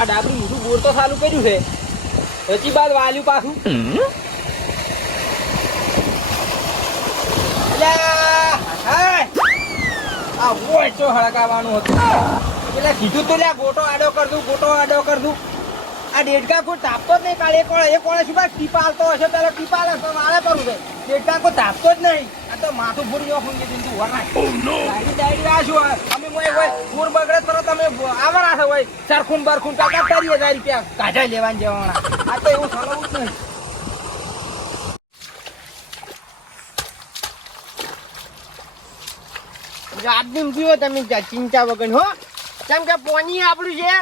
આ ડાબડી મીઠું બોર તો સારું કર્યું છે. પછી બાદ વાલ્યું પાછું. આ હોય હળગાવાનું હતું. એટલે કીધું તો લ્યા, ગોટો આડો કર દઉં, ગોટો આડો કર દઉં. આ ડેડકા કોઈ તાપતો જ નહીં કાલે એક વાળા એક વાળા શું ભાઈ ટીપા હાલતો હશે, પેલા તો મારે કરવું છે. ડેડકા કોઈ તાપતો જ નહીં. આ તો માથું ફૂરી નો ફૂંકી દીધું વરાય દાડી દાડી આ શું અમે મોય હોય મૂળ બગડે તો તમે આવરા છે હોય. સરખું બરખું કાકા તારી હજાર રૂપિયા કાઢા લેવાન જવાના. આ તો એવું સલાવું જ નહીં. રાતનું પીવો તમે ચિંતા વગર હો. કેમ કે પોની આપણું છે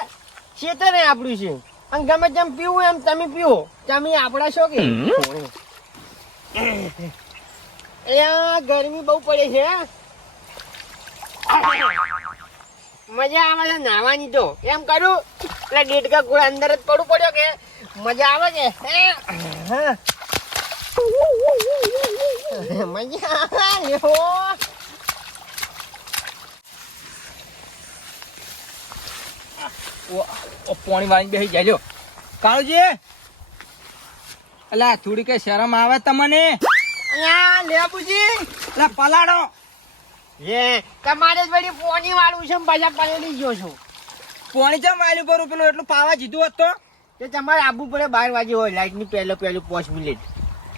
ખેતરે આપણું છે. અને ગમે તેમ પીવું એમ તમે પીવો. તમે આપણા છો કે? ગરમી બહુ પડે છે. મજા આવે છે નાવાની તો. એમ કરું, એટલે ડેડકા ગોળ અંદર જ પડવું પડ્યો કે મજા આવે છે મજા આવે પોણી વાળી બેસી જાય કાળુજી! અલા થોડી કઈ શરમ આવે તમને? લેબુજી અલા પલાડો એ તમારે જ વળી પોણી વાળું છે પાછા પલળી ગયો છું. પોણી ચમ વાલ્યું પર પેલું એટલું પાવા જીધું હતો? કે તે તમારે આબુ પડે બાર વાગે હોય લાઈટની પહેલો પહેલું પાંચ મિનિટ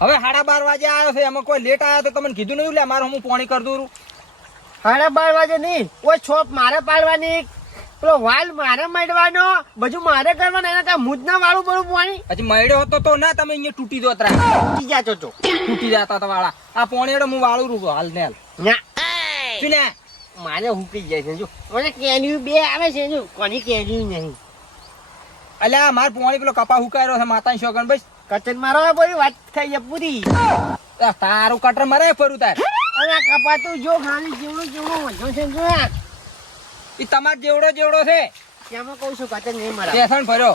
હવે સાડા બાર વાગે આવ્યો છે એમાં કોઈ લેટ આવ્યો તો તમને કીધું નહીં લે મારું હું પોણી કરી દઉં સાડા બાર વાગે નહીં કોઈ છોપ મારે પાડવાની. પેલો વાલ મારે મળવાનો બધું મારે કરવાનું એના ત્યાં મુજ ના વાળું પડું પાણી? હજી મળ્યો હતો તો ના તમે અહીંયા તૂટી દો ત્રા તૂટી જાતો તો. તૂટી જતા વાળા. આ પોણી એડો હું વાળું રૂ હાલ ને હાલ ના શું ને મારે હુકી જાય છે જો. મને કેન્યું બે આવે છે જો. કોની કેન્યું નહીં. અલ્યા માર પોણી પેલો કપા હુકાયો છે માતાની શોગન બસ. કચન મારો બધી વાત થઈ છે પૂરી. તારું કટર મરે ફરું તાર. અને કપા તું જો ખાલી જેવડું જેવડું વધો છે જો. ઈ તમાર જેવડો જેવડો છે. એમાં કહું છું કાચે નહીં મારા બેસણ ફર્યો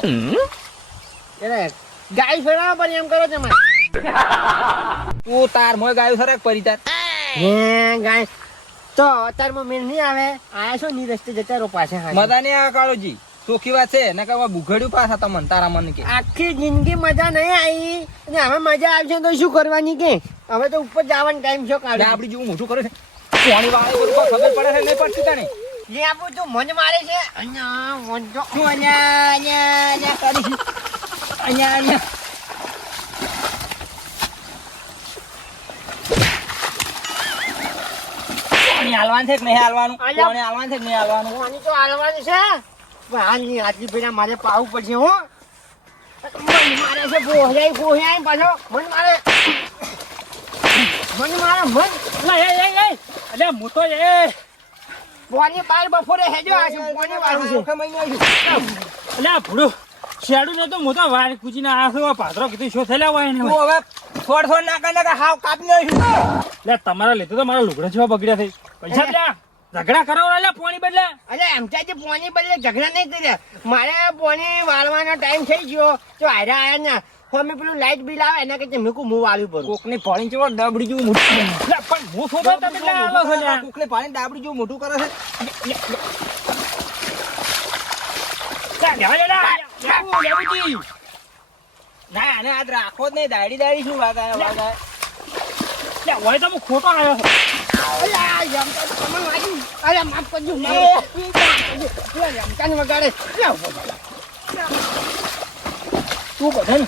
એટલે ગાય ફેરવા પણ એમ કરો તમે તું તાર મોય ગાયું સરે પરી તાર હે ગાય. તો અત્યારમાં મેળ નહીં આવે. આયા છો ની રસ્તે જતા રહો પાસે. મજા નહીં આવે કાળુજી. ચોખ્ખી વાત છે. ને કે બુઘડ્યું પાછા તમને તારા મન કે. આખી જિંદગી મજા નહીં આવી. અને હવે મજા આવશે તો શું કરવાની કે? હવે તો ઉપર જવાનો ટાઈમ છો કાઢો આપડી જેવું મોટું કરે છે. પાણી વાળે ખબર પડે છે? નહીં પડતી તને? લે આપું તું મન મારે છે. અહીંયા મન જો અહીંયા અહીંયા અહીંયા કરી. અહીંયા અહીંયા. હાલવાનું છે કે નહીં હાલવાનું. પોણી હાલવાનું છે કે નહીં હાલવાનું? પાણી તો હાલવાની છે? પણ હાલની આટલી પેલા મારે પાવું પડશે હો. મન મારે છે ગોહરાઈ પાછો. મન મારે. મન મારે મન. અલે હું તો એ પાણી બાર બપોરે હેજો આ છે પાણી વાળું છે. અલે આ ભૂડું શેડું નતો હું તો વાર કૂચીને આ શું પાત્રો કીધું શું થયેલા હોય એને હવે થોડ થોડ નાકા નાકા હાવ કાપી નાખ્યું લે તમારા લીધે તો મારા લુગડા જેવા બગડ્યા થઈ પૈસા લ્યા ઝઘડા કરાવો લે પોણી બદલે. અરે એમતાજી પોણી બદલે ઝઘડા નહીં કર્યા. મારે પોણી વાળવાનો ટાઈમ થઈ ગયો. તો હારા આયા ના અમે પેલું લાઈટ બિલ આવે એના કે મેં કહું હું વાળ્યું પડું કોકની પાણી જેવો ડબડી જેવું મોટું પણ હું શું તો તમે લાવો છો લ્યા કોકની પાણી ડબડી જેવું મોટું કરે છે. લે, લેવા દે, લે. લેવું, લેવું ના આને આજ રાખો જ નહીં દાડી દાડી શું વાત આવે વાત આવે. લે, હોય તો હું ખોટો આવ્યો છું. અરે આ એમતાજી તમે વાગ્યું. અરે માફ કરજો માફ કરજો. અરે વગાડે. તું બધે ને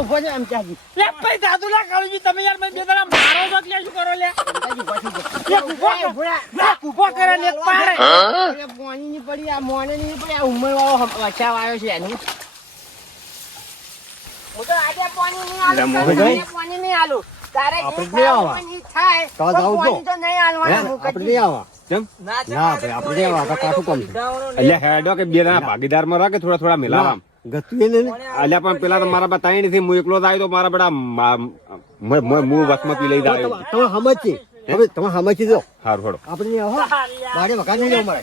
અરે ઊભો છે હેમચાજી લે ભાઈ દાદુ લે કાળુજી તમે યાર મને બે દાડા મારો છો કે શું કરો લે. લે ઊભો લે ઊભો કરે ને પાડે. લે મોની ની પડી આ મોને ની પડી આ ઉમર વાળો વચાવ આવ્યો છે એનું. હું તો આજે પાણી નહીં આલું પાણી નહીં આલું. તારે જે આપણે નહીં આવવા. ખાવાનું થાય તો પાણી તો નહીં આલવાના આપણે મુકતજી. કેમ ના ના આપણે નહીં આવવા આ તો કાઠું કામ એટલે હેડો કે બે ભાગીદારમાં રાખે થોડા થોડા મિલાવા ગતું ને. અલ્યા પણ પેલા તો મારા બા તાઈ નથી હું એકલો આવ્યો તો મારા બધા હું વસમાં પી લઈ તમે આવ્યો. તમે સમજ છે હવે તમે સમજ છે સારું હળો આપણે આવો. મારે વખત નહીં જવું મળે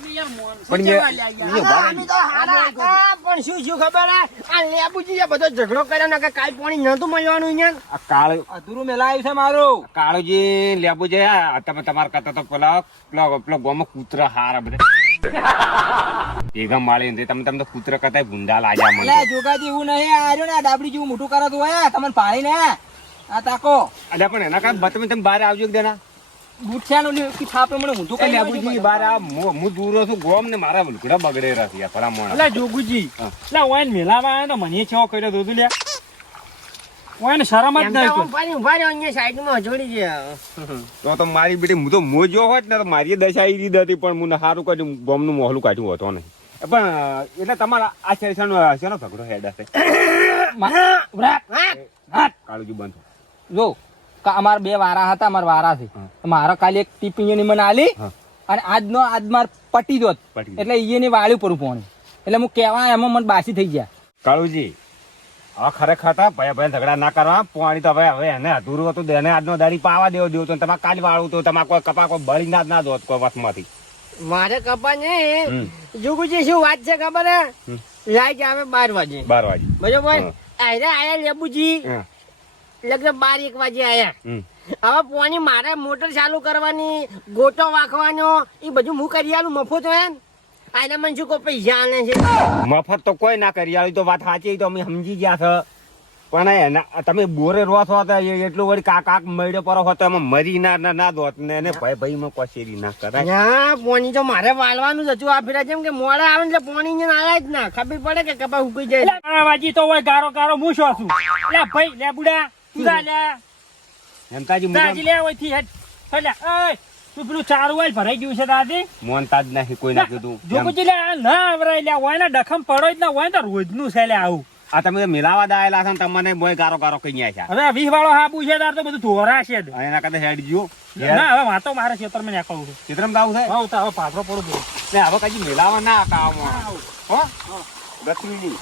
પણ શું શું ખબર હે? આ લેબુજી બધો ઝઘડો કર્યો ને કે કાલ પાણી નતું મળવાનું અહીંયા? કાળ અધૂરું મેલા આવ્યું છે મારું. કાળુજી લેબુ છે આ તમે તમારા કરતા તો પેલા પેલો પેલો ગોમાં કૂતરા હારા બધા. ભેગા માળી નથી તમે તમને કૂતરા કરતા ભૂંડા લાગ્યા મને એટલે જોગાજી એવું નહીં. આ ને આ ડાબડી જેવું મોટું કરો તું હે. તમને પાણી ને. આ તાકો. અલ્યા પણ એના કારણે તમે તમે બહાર આવજો એક દેના. ગુઠિયાનું લ્યો, કે થાપે મને ઊંધું કરી નાખ્યું બહાર આ હું હું દૂર છું ગોમ ને મારા લુગડા બગડે રહ્યા છે ફરા મોણા. એટલે જોગુજી. એટલે ઓયન મેલામાં ને મને છેવો કર્યો તો લ્યા. ઓયન શરમ જ નહીં તો કોઈ. પાણી ઊભા રહ્યો અહીંયા સાઈડમાં જોડી છે. તો તો મારી બેટી હું તો મોજો હોત ને તો મારી દશા આવી દીધી હતી પણ મને સારું કાઢ્યું ગોમનું મોહલું કાઢ્યું હતો નહીં પણ એટલે તમારા આ શેરશાનો શેનો ઝઘડો હેડ હશે? કાળુજી બંધ જો અમારા બે વારા હતા અમારા વારા છે મારો કાલે એક ટીપીની મને આલી. અને આજનો આજ માર પટી દોત પટી ઈયે એટલે ઈયની વાળી પર પોણી એટલે હું કેવા એમાં મને બાસી થઈ ગયા. કાળુજી આ ખરેખર ભાઈ ભયા ઝઘડા ના કરવા. પાણી તો હવે હવે એને અધૂરું હતું એને આજનો દાડી પાવા દેવો દેવું તો તમારે કાલ વાળું તો તમારે કોઈ કપા કોઈ બળી ના જ ના દોત કોઈ વસમાંથી. મારે કપા ને. જોગુજી શું વાત છે ખબર હે. લાઈટ આવે બાર વાગે. બાર વાગે. બરોબર? હા. આયરા આયા લેબુજી. હા. લગભગ બાર એક વાગે આયા. હવે પોણી મારે મોટર ચાલુ કરવાની ગોટો વાંખવાનો એ બધું હું કરી આલું મફત હોય ને? આને મને શું કોઈ પૈસા આને છે. મફત તો કોઈ ના કરી. આવી તો વાત સાચી તો અમે સમજી ગયા છે. પણ એના તમે બોરે રો છો તો એટલું વળી કાક કાક મળ્યો પર હોતો એમાં મરી ના ના ના દોત ને એને ભાઈ ભાઈ માં કોશેરી ના કરાય. હા પોણી તો મારે વાળવાનું જ હતું. આ ફેરા જેમ કે મોડા આવે ને એટલે પોણી ને આયા જ ના. ખબર પડે કે કપા ઉકઈ જાય. આ વાજી તો હોય ગારો ગારો હું શું છું લે ભાઈ લે બુડા તું લે. હેમતાજી તાજી લે ઓયથી થી હેડ લે એય તું પેલું ચારું હોય ભરાઈ ગયું છે દાદી? મોનતા જ નહીં કોઈ ના કીધું જો પછી ના આવરાય લે હોય ને ડખમ પડો જ ના હોય ને રોજનું છે આવું. આ તમે મિલાવા દાયેલા છે તમને બોય ગારો ગારો કઈ છે. હવે વીસ વાળો હાબુ છે તાર તો બધું ધોરા છે એના કરતા હેડ ગયો ના હવે વાતો મારે ખેતરમાં નીકળવું છે. દાવ છે? હવે તો હવે પાથરો પડું ને હવે કઈ મિલાવા ના કામ હો? ગતવી નહીં.